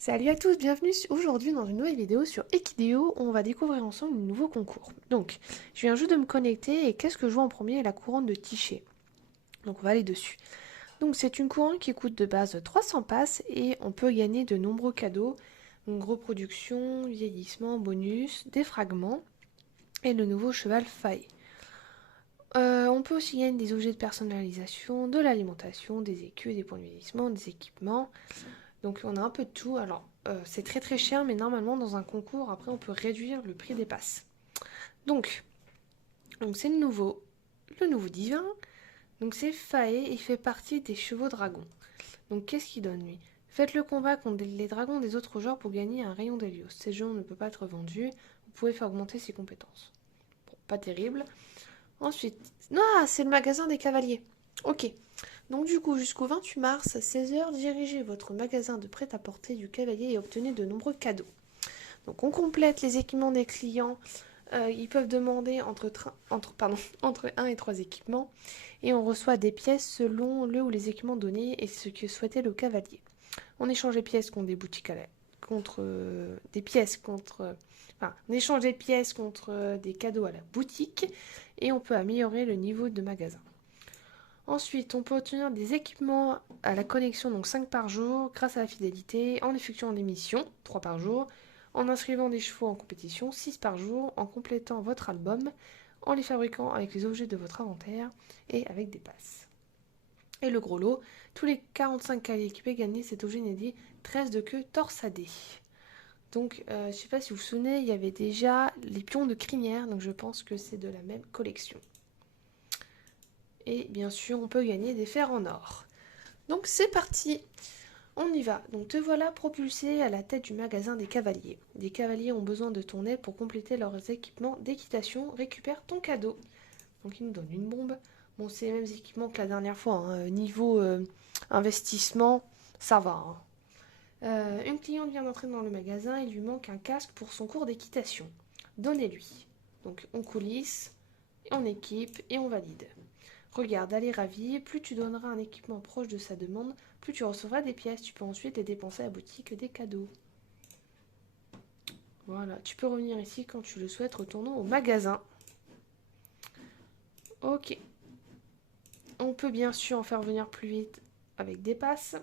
Salut à tous, bienvenue aujourd'hui dans une nouvelle vidéo sur Equideo où on va découvrir ensemble un nouveau concours. Donc, je viens juste de me connecter et qu'est-ce que je vois en premier? La couronne de Tichet. Donc, on va aller dessus. Donc, c'est une couronne qui coûte de base 300 passes et on peut gagner de nombreux cadeaux. Donc, reproduction, vieillissement, bonus, des fragments et le nouveau cheval Faye. On peut aussi gagner des objets de personnalisation, de l'alimentation, des écus, des points de vieillissement, des équipements. Donc on a un peu de tout. Alors c'est très très cher, mais normalement dans un concours, après on peut réduire le prix des passes. Donc, c'est le nouveau divin. Donc c'est Fae, il fait partie des chevaux dragons. Donc qu'est-ce qu'il donne lui? Faites le combat contre les dragons des autres genres pour gagner un rayon d'Hélios. Ces jeux ne peut pas être vendu. Vous pouvez faire augmenter ses compétences. Bon, pas terrible. Ensuite, ah, c'est le magasin des cavaliers. Ok. Donc du coup, jusqu'au 28 mars, à 16 heures, dirigez votre magasin de prêt-à-porter du cavalier et obtenez de nombreux cadeaux. Donc on complète les équipements des clients. Ils peuvent demander entre 1 et 3 équipements. Et on reçoit des pièces selon le ou les équipements donnés et ce que souhaitait le cavalier. On échange les pièces contre des boutiques contre des pièces contre enfin, on échange des pièces contre des cadeaux à la boutique et on peut améliorer le niveau de magasin. Ensuite, on peut obtenir des équipements à la connexion, donc 5 par jour, grâce à la fidélité, en effectuant des missions, 3 par jour, en inscrivant des chevaux en compétition, 6 par jour, en complétant votre album, en les fabriquant avec les objets de votre inventaire et avec des passes. Et le gros lot, tous les 45 cavaliers équipés gagnaient cet objet inédit 13 de queue torsadée. Donc, je ne sais pas si vous vous souvenez, il y avait déjà les pions de crinière, donc je pense que c'est de la même collection. Et bien sûr, on peut gagner des fers en or. Donc c'est parti, on y va. Donc te voilà propulsé à la tête du magasin des cavaliers. Des cavaliers ont besoin de ton aide pour compléter leurs équipements d'équitation. Récupère ton cadeau. Donc il nous donne une bombe. Bon, c'est les mêmes équipements que la dernière fois, hein. Niveau investissement, ça va, hein. Une cliente vient d'entrer dans le magasin, il lui manque un casque pour son cours d'équitation. Donnez-lui. Donc on coulisse, on équipe et on valide. Regarde, elle est ravie, plus tu donneras un équipement proche de sa demande, plus tu recevras des pièces. Tu peux ensuite les dépenser à la boutique des cadeaux. Voilà, tu peux revenir ici quand tu le souhaites, retournons au magasin. Ok. On peut bien sûr en faire venir plus vite avec des passes.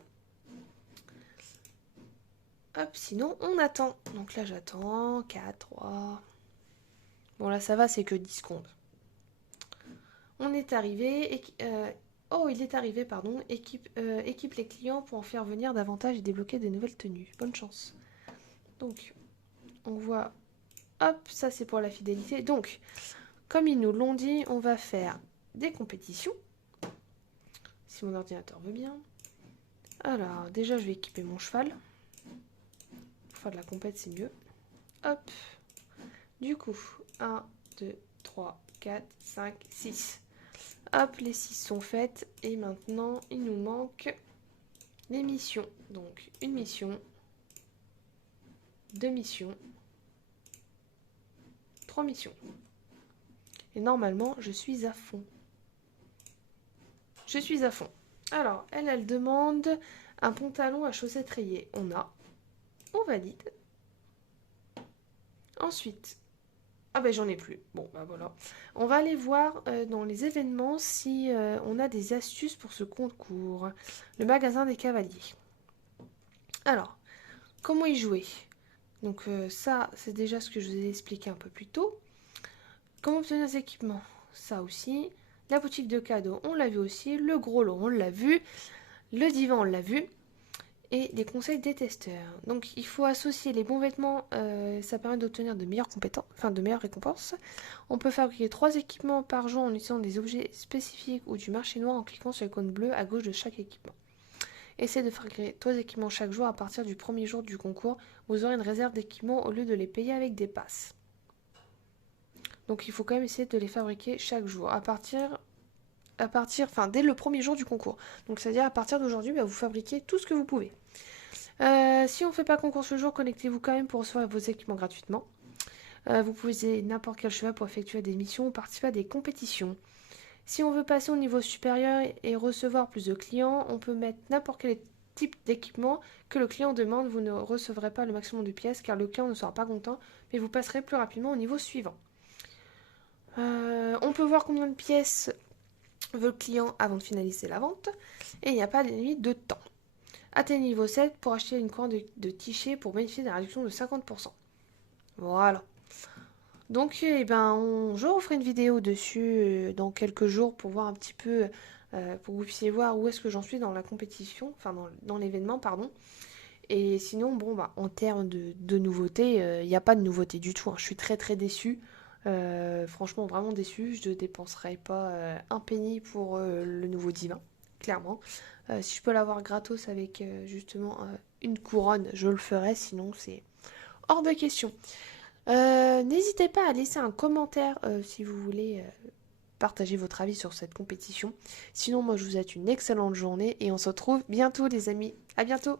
Hop, sinon on attend. Donc là j'attends, 4, 3. Bon là ça va, c'est que 10 secondes. On est arrivé, oh, il est arrivé, pardon. Équipe les clients pour en faire venir davantage et débloquer des nouvelles tenues. Bonne chance. Donc, on voit, hop, ça c'est pour la fidélité. Donc, comme ils nous l'ont dit, on va faire des compétitions. Si mon ordinateur veut bien. Alors, déjà, je vais équiper mon cheval. Pour faire de la compète, c'est mieux. Hop. Du coup, 1, 2, 3, 4, 5, 6. Hop, les 6 sont faites. Et maintenant, il nous manque les missions. Donc, une mission, 2 missions, 3 missions. Et normalement, je suis à fond. Je suis à fond. Alors, elle demande un pantalon à chaussettes rayées. On valide. Ensuite, ah ben j'en ai plus. Bon, bah voilà. On va aller voir dans les événements si on a des astuces pour ce concours. Le magasin des cavaliers. Alors, comment y jouer? Donc ça, c'est déjà ce que je vous ai expliqué un peu plus tôt. Comment obtenir des équipements? Ça aussi. La boutique de cadeaux, on l'a vu aussi. Le gros lot, on l'a vu. Le divan, on l'a vu. Et des conseils des testeurs. Donc il faut associer les bons vêtements, ça permet d'obtenir de meilleures compétences, enfin de meilleures récompenses. On peut fabriquer 3 équipements par jour en utilisant des objets spécifiques ou du marché noir en cliquant sur l'icône bleue à gauche de chaque équipement. Essayez de fabriquer 3 équipements chaque jour à partir du premier jour du concours. Vous aurez une réserve d'équipements au lieu de les payer avec des passes. Donc il faut quand même essayer de les fabriquer chaque jour enfin dès le premier jour du concours. Donc c'est-à-dire à partir d'aujourd'hui, vous fabriquez tout ce que vous pouvez. Si on ne fait pas concours ce jour, connectez-vous quand même pour recevoir vos équipements gratuitement. Vous pouvez utiliser n'importe quel cheval pour effectuer des missions ou participer à des compétitions. Si on veut passer au niveau supérieur et recevoir plus de clients, on peut mettre n'importe quel type d'équipement que le client demande, vous ne recevrez pas le maximum de pièces car le client ne sera pas content, mais vous passerez plus rapidement au niveau suivant. On peut voir combien de pièces veut le client avant de finaliser la vente et il n'y a pas de limite de temps. Atteignez niveau 7 pour acheter une commande de t-shirt pour bénéficier d'une réduction de 50%. Voilà. Donc, je referai une vidéo dessus dans quelques jours pour voir un petit peu, pour que vous puissiez voir où est-ce que j'en suis dans la compétition, enfin dans l'événement, pardon. Et sinon, en termes de nouveautés, il n'y a pas de nouveauté du tout, hein. Je suis très très déçue. Franchement, vraiment déçue. Je ne dépenserai pas un penny pour le nouveau divin, clairement. Si je peux l'avoir gratos avec justement une couronne, je le ferai. Sinon, c'est hors de question. N'hésitez pas à laisser un commentaire si vous voulez partager votre avis sur cette compétition. Sinon, moi, je vous souhaite une excellente journée et on se retrouve bientôt, les amis. À bientôt!